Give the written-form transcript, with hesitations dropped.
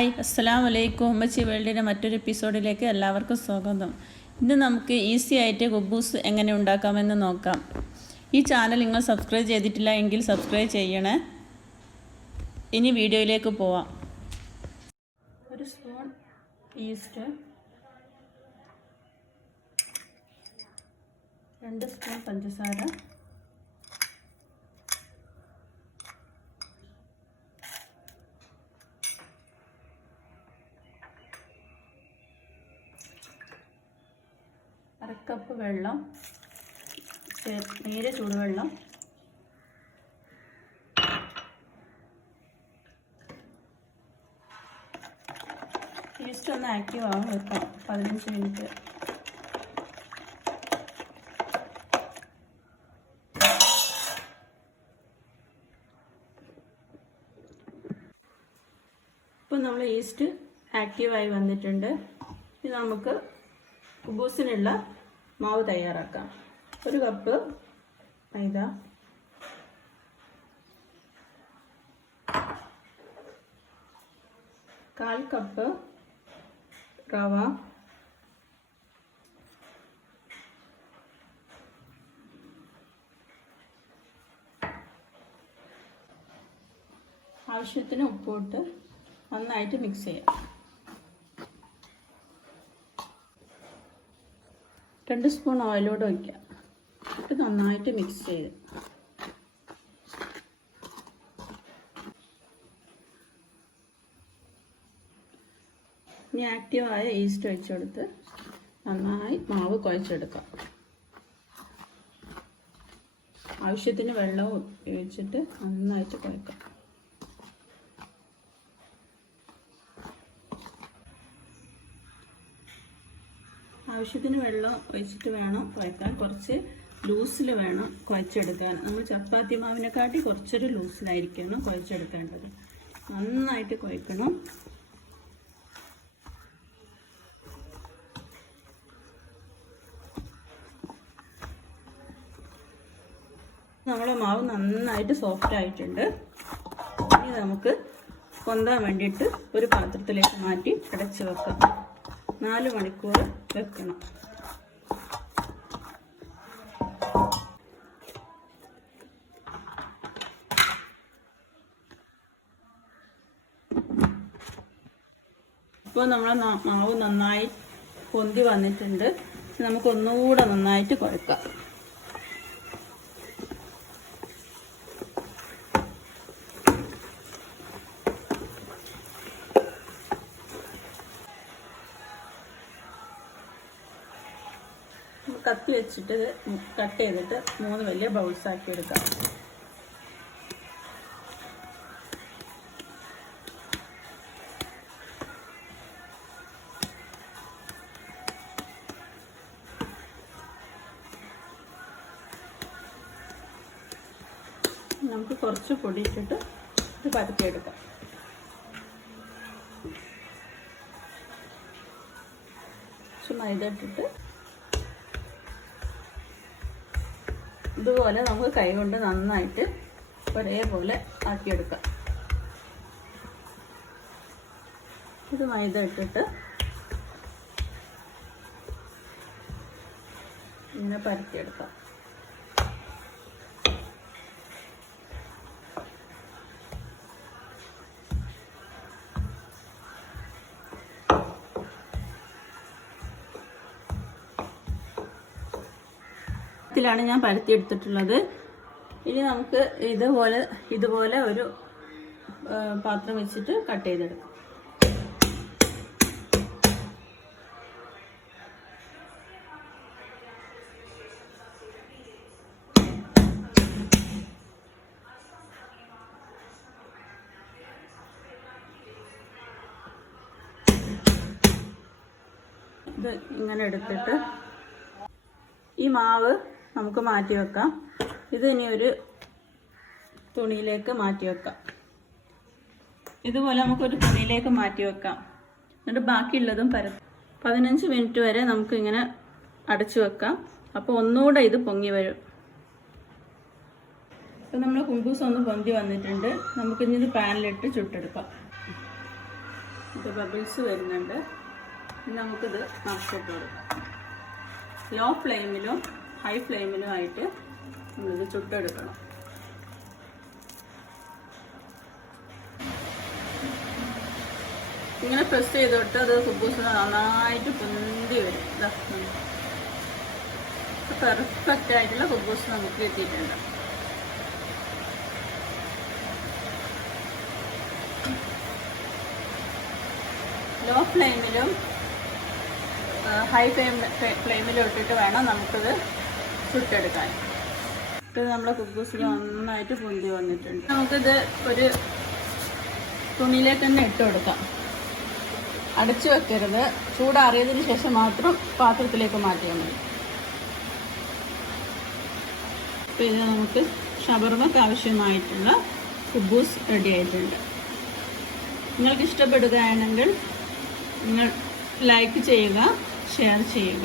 Hi അസ്സലാമലൈക്കും. ഉമ്മച്ചി വേൾഡിൻ്റെ മറ്റൊരു എപ്പിസോഡിലേക്ക് എല്ലാവർക്കും സ്വാഗതം. ഇന്ന് നമുക്ക് ഈസി ആയിട്ട് കുബൂസ് എങ്ങനെ ഉണ്ടാക്കാമെന്ന് നോക്കാം. ഈ ചാനൽ നിങ്ങൾ സബ്സ്ക്രൈബ് ചെയ്തിട്ടില്ല എങ്കിൽ സബ്സ്ക്രൈബ് ചെയ്യണേ. ഇനി വീഡിയോയിലേക്ക് പോവാം. ഒരു സ്പൂൺ ഈസ്റ്റ്, 2 സ്പൂൺ പഞ്ചസാര, അരക്കപ്പ് വെള്ളം, നേരെ ചൂടുവെള്ളം, ഈസ്റ്റ് ഒന്ന് ആക്റ്റീവ് ആവാൻ വെക്കാം 15 മിനിറ്റ്. ഇപ്പോൾ നമ്മൾ ഈസ്റ്റ് ആക്റ്റീവായി വന്നിട്ടുണ്ട്. ഇനി നമുക്ക് കുബൂസിനുള്ള മാവ് തയ്യാറാക്കാം. 1 കപ്പ് മൈദ, 1/4 കപ്പ് റവ, 1 ഉപ്പിട്ട് നന്നായിട്ട് മിക്സ് ചെയ്യാം. 2 സ്പൂൺ ഓയിലോട് വയ്ക്കാം. ഇത് നന്നായിട്ട് മിക്സ് ചെയ്ത് ഇനി ആക്റ്റീവായ ഈസ്റ്റ് വെച്ചെടുത്ത് നന്നായി മാവ് കുഴച്ചെടുക്കാം. ആവശ്യത്തിന് വെള്ളം ഉപയോഗിച്ചിട്ട് നന്നായിട്ട് കുഴക്കാം. ആവശ്യത്തിന് വെള്ളം ഒഴിച്ചിട്ട് വേണം കുഴക്കാൻ. കുറച്ച് ലൂസിൽ വേണം കുഴച്ചെടുക്കാൻ. നമ്മൾ ചപ്പാത്തി മാവിനെക്കാട്ടി കുറച്ചൊരു ലൂസിലായിരിക്കണം കുഴച്ചെടുക്കേണ്ടത്. നന്നായിട്ട് കുഴക്കണം. നമ്മളെ മാവ് നന്നായിട്ട് സോഫ്റ്റ് ആയിട്ടുണ്ട്. ഇനി നമുക്ക് പൊന്താൻ വേണ്ടിയിട്ട് ഒരു പാത്രത്തിലേക്ക് മാറ്റി അടച്ചു വെക്കാം. 4 മണിക്കൂർ വെക്കണം. ഇപ്പോൾ നമ്മളെ മാവ് നന്നായി പൊന്തി വന്നിട്ടുണ്ട്. നമുക്ക് ഒന്നുകൂടെ നന്നായിട്ട് കുഴക്കാം. കത്തി വെച്ചിട്ട് കട്ട് ചെയ്തിട്ട് 3 വലിയ ബൗൾസ് ആക്കി എടുക്കാം. നമുക്ക് കുറച്ച് പൊടി ഇട്ടിട്ട് ഇത് പരത്തിയെടുക്കാം. കുറച്ച് മൈദ ഇട്ടിട്ട് ഇതുപോലെ നമുക്ക് കൈ കൊണ്ട് നന്നായിട്ട് ഒരേപോലെ ആക്കിയെടുക്കാം. ഇത് മൈദ ഇട്ടിട്ട് ഇങ്ങനെ പരത്തിയെടുക്കാം. ാണ് ഞാൻ പരത്തിയെടുത്തിട്ടുള്ളത്. ഇനി നമുക്ക് ഇതുപോലെ ഒരു പാത്രം വെച്ചിട്ട് കട്ട് ചെയ്തെടുക്കാം. ഇത് ഇങ്ങനെ എടുത്തിട്ട് ഈ മാവ് നമുക്ക് മാറ്റി വെക്കാം. ഇത് ഇനി ഒരു തുണിയിലേക്ക് മാറ്റി വെക്കാം. ഇതുപോലെ നമുക്കൊരു തുണിയിലേക്ക് മാറ്റി വെക്കാം. എന്നിട്ട് ബാക്കിയുള്ളതും 15 മിനിറ്റ് വരെ നമുക്കിങ്ങനെ അടച്ചു വെക്കാം. അപ്പോൾ ഒന്നുകൂടെ ഇത് പൊങ്ങി വരും. അപ്പോൾ നമ്മൾ കുബൂസ് ഒന്ന് പൊന്തി വന്നിട്ടുണ്ട്. നമുക്കിനി ഇത് പാനിലിട്ട് ചുട്ടെടുക്കാം. ഇത് ബബിൾസ് വരുന്നുണ്ട്. നമുക്കിത് മറിച്ചിട്ട് കൊടുക്കാം. ലോ ഫ്ലെയിമിലും ഹൈ ഫ്ലെയിമിലും ആയിട്ട് നമ്മളിത് ചുട്ടെടുക്കണം. ഇങ്ങനെ പ്രസ് ചെയ്തോട്ട് അത് കുബൂസ് നന്നായിട്ട് പൊന്തി വരും. പെർഫെക്റ്റ് ആയിട്ടുള്ള കുബൂസ് നമുക്ക് എത്തിയിട്ടുണ്ട്. ലോ ഫ്ലെയിമിലും ഹൈ ഫ്ലെയിമിലും ഇട്ടിട്ട് വേണം നമുക്കിത് ചുട്ടെടുക്കാൻ. ഇത് നമ്മുടെ കുബൂസിൽ നന്നായിട്ട് പൊന്തി വന്നിട്ടുണ്ട്. നമുക്കിത് ഒരു തുണിയിലേക്ക് തന്നെ ഇട്ട് കൊടുക്കാം. അടച്ചു വെക്കരുത്. ചൂടാറിയതിന് ശേഷം മാത്രം പാത്രത്തിലേക്ക് മാറ്റിയാൽ മതി. അപ്പോൾ ഇത് നമുക്ക് ഷവർമയ്ക്ക് ആവശ്യമായിട്ടുള്ള കുബൂസ് റെഡി ആയിട്ടുണ്ട്. നിങ്ങൾക്ക് ഇഷ്ടപ്പെടുകയാണെങ്കിൽ നിങ്ങൾ ലൈക്ക് ചെയ്യുക, ഷെയർ ചെയ്യുക.